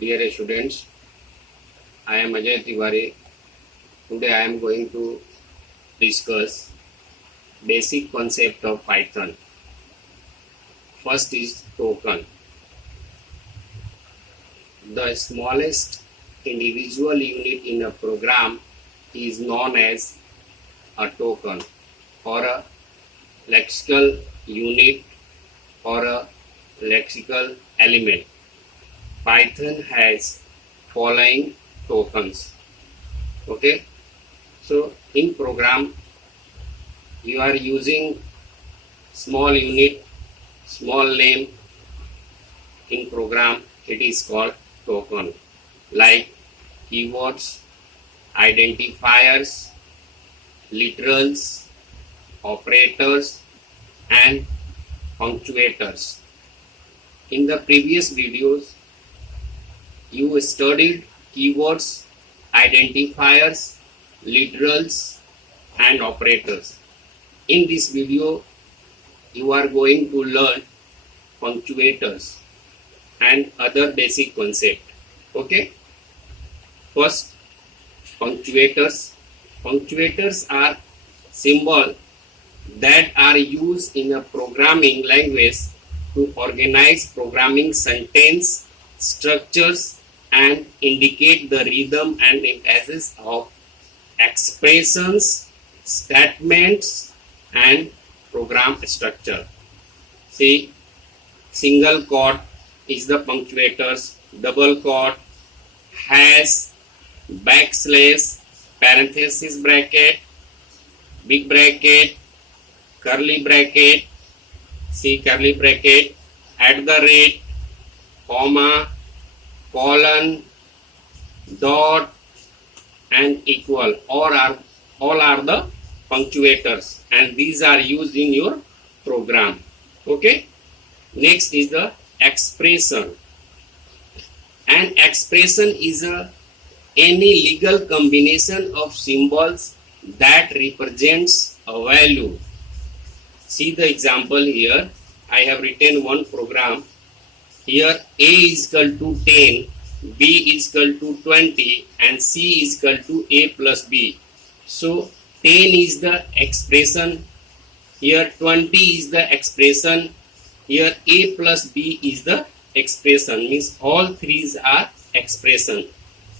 Dear students, I am Ajay Tiwari. Today I am going to discuss basic concept of Python. First is token. The smallest individual unit in a program is known as a token or a lexical unit or a lexical element. Python has following tokens. Okay, so in program you are using small unit, small name. In program it is called token, like keywords, identifiers, literals, operators and punctuators. In the previous videos you studied keywords, identifiers, literals and operators. In this video you are going to learn punctuators and other basic concept. Okay, first, punctuators. Punctuators are symbols that are used in a programming language to organize programming sentence structures and indicate the rhythm and emphasis of expressions, statements and program structure. See, single quote is the punctuators, double quote, hash, backslash, parenthesis bracket, big bracket, curly bracket, see curly bracket, at the rate, comma, colon, dot and equal, all are the punctuators and these are used in your program. Okay, next is the expression. An expression is any legal combination of symbols that represents a value. See the example here. I have written one program. Here A is equal to 10, B is equal to 20 and C is equal to A plus B. So 10 is the expression, here 20 is the expression, here A plus B is the expression, means all threes are expression,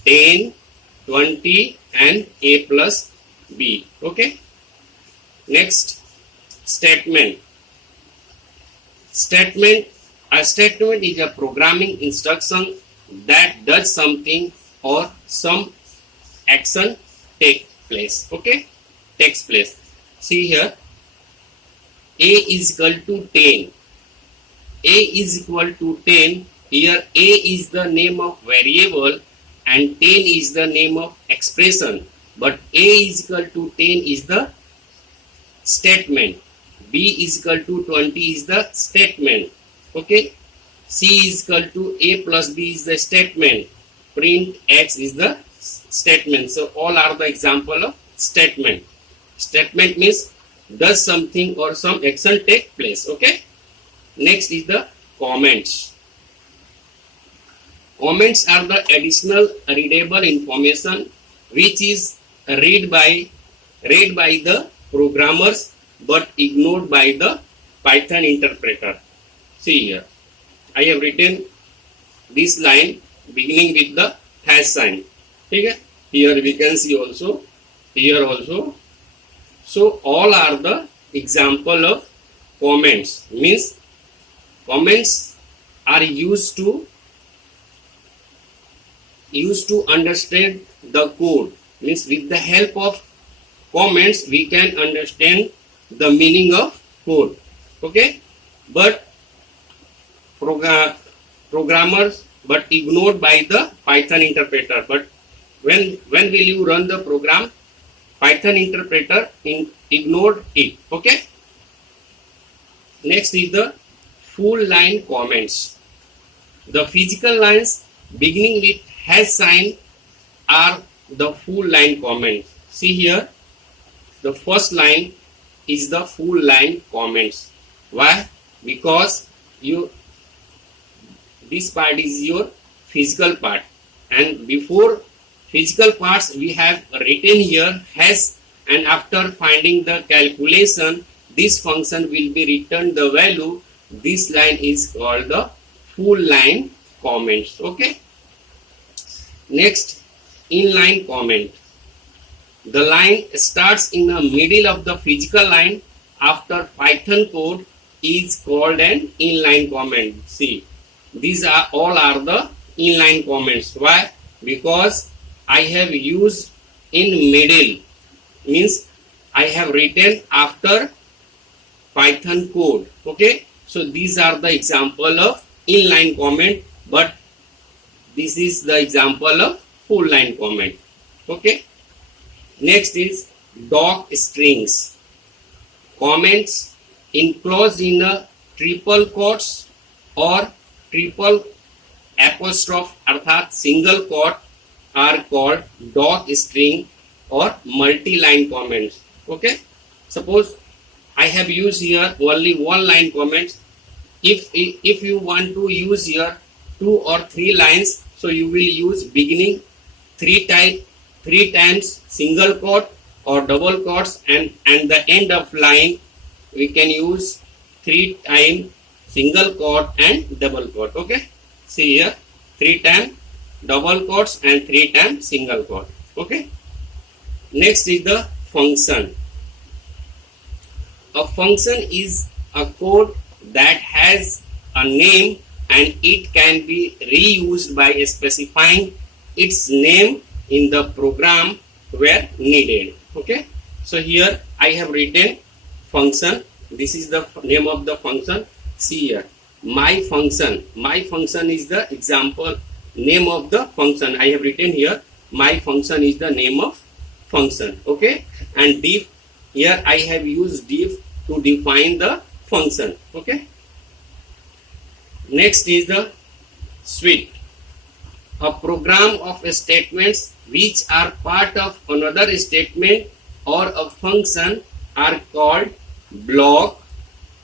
10, 20 and A plus B. Okay, next, statement. A statement is a programming instruction that does something or some action takes place. Okay, takes place. See here, A is equal to 10. A is equal to 10. Here A is the name of variable and 10 is the name of expression. But A is equal to 10 is the statement. B is equal to 20 is the statement. Okay, C is equal to A plus B is the statement. Print X is the statement. So all are the example of statement. Statement means does something or some action take place. Okay, next is the comments. Comments are the additional readable information which is read by the programmers but ignored by the Python interpreter. See here, I have written this line beginning with the hash sign. Okay? Here we can see also, here also. So all are the example of comments, means comments are used to understand the code, means with the help of comments we can understand the meaning of code. Okay, but programmers but ignored by the Python interpreter. But when will you run the program, Python interpreter ignored it. Okay, next is the full line comments. The physical lines beginning with hash sign are the full line comments. See here, the first line is the full line comments. Why? Because this part is your physical part, and before physical parts we have written here has, and after finding the calculation this function will be returned the value. This line is called the full line comments. Okay. Next, inline comment. The line starts in the middle of the physical line after Python code is called an inline comment. See, these are all are the inline comments. Why? Because I have used in middle, means I have written after Python code. Okay, so these are the example of inline comment, but this is the example of full line comment. Okay. Next is doc strings. Comments enclosed in a triple quotes or triple apostrophe अर्थात single quote are called doc string or multi-line comments. Okay. Suppose I have used here only one line comments. If you want to use here 2 or 3 lines, so you will use beginning three times single quote or double quotes, and the end of line we can use 3 times single quote and double quote. Okay, see here 3 times double quotes and 3 times single quote. Okay. Next is the function. A function is a code that has a name and it can be reused by specifying its name in the program where needed. Okay, so here I have written function. This is the name of the function. See here, my function is the example name of the function. I have written here my function is the name of function. Okay, and div, here I have used div to define the function. Okay. Next is the suite. A program of statements which are part of another statement or a function are called block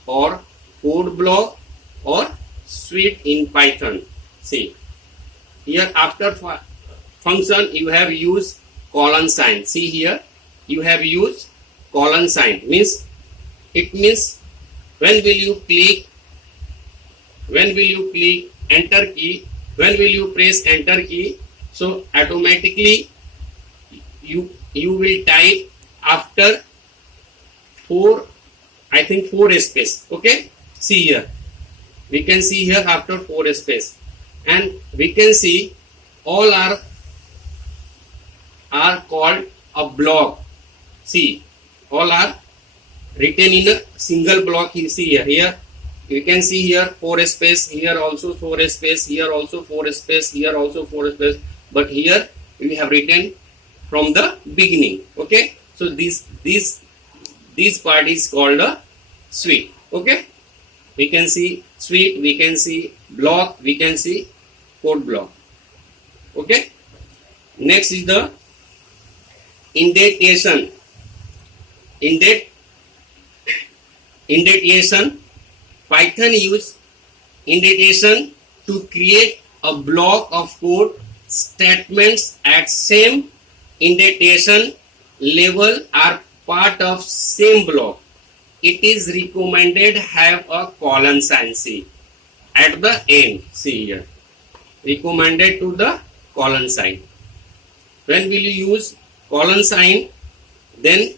or code block or suite in Python. See, here after function you have used colon sign. See here, you have used colon sign. It means when will you click enter key, when will you press enter key, so automatically you will type after 4 space. Okay, see here, we can see here after 4 space, and we can see all are called a block. See, all are written in a single block. You see here you can see here 4 space, here also 4 space, here also 4 space, here also 4 space, but here we have written from the beginning. Okay, so this part is called a suite. Okay, we can see suite, we can see block, we can see code block. Okay. Next is the indentation. Indentation. Python use indentation to create a block of code. Statements at same indentation level are part of same block. It is recommended have a colon sign. See at the end. See here, recommended to the colon sign. When will you use colon sign, then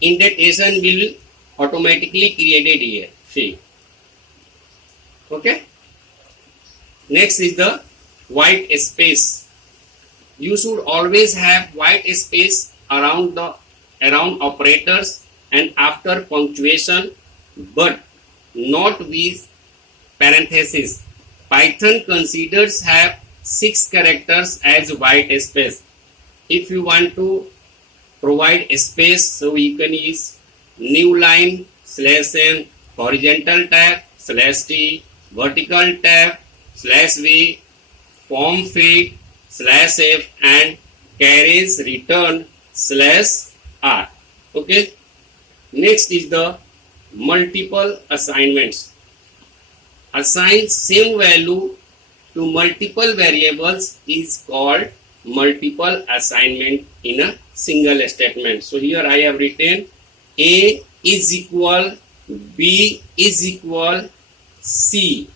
indentation will automatically created here. See. Okay. Next is the white space. You should always have white space around operators and after punctuation, but not with parentheses. Python considers have 6 characters as white space. If you want to provide a space, so you can use new line /n, horizontal tab /t, vertical tab /v, form feed /f, and carries return /r. Okay. Next is the multiple assignments. Assign same value to multiple variables is called multiple assignment in a single statement. So here I have written A is equal, B is equal, C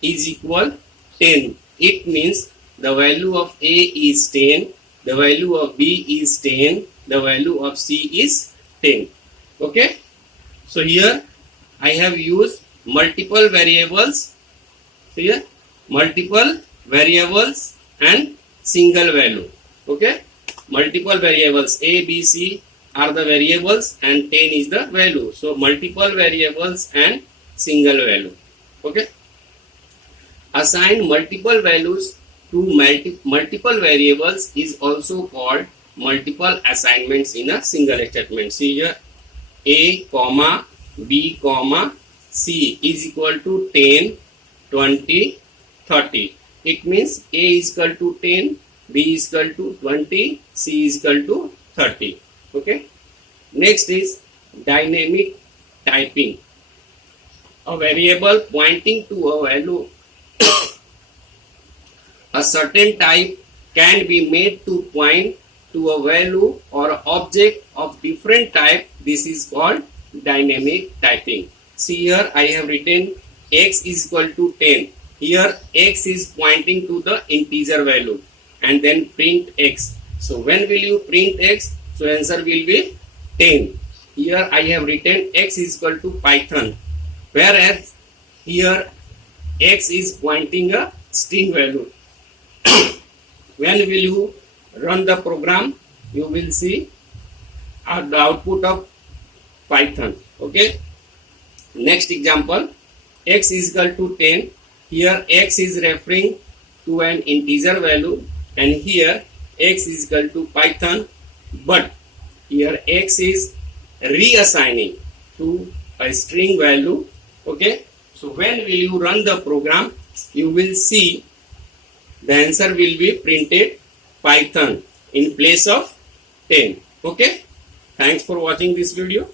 is equal 10. It means the value of A is 10, the value of B is 10, the value of C is 10. Okay. So here I have used multiple variables. So here multiple variables and single value. Okay. Multiple variables A, B, C are the variables and 10 is the value. So multiple variables and single value. Okay. Assign multiple values to multiple variables is also called multiple assignments in a single statement. See here A, comma, B, comma, C is equal to 10, 20, 30. It means A is equal to 10, B is equal to 20, C is equal to 30. Okay. Next is dynamic typing. A variable pointing to a value a certain type can be made to point to a value or object of different type. This is called dynamic typing. See here I have written x is equal to 10. Here x is pointing to the integer value and then print x. So when will you print x? So answer will be 10. Here I have written x is equal to Python, whereas here x is pointing a string value. When will you run the program? You will see the output of Python. Okay. Next example, x is equal to 10. Here x is referring to an integer value and here x is equal to Python, but here x is reassigning to a string value. Okay. So when will you run the program? You will see the answer will be printed Python in place of 10. Okay. Thanks for watching this video.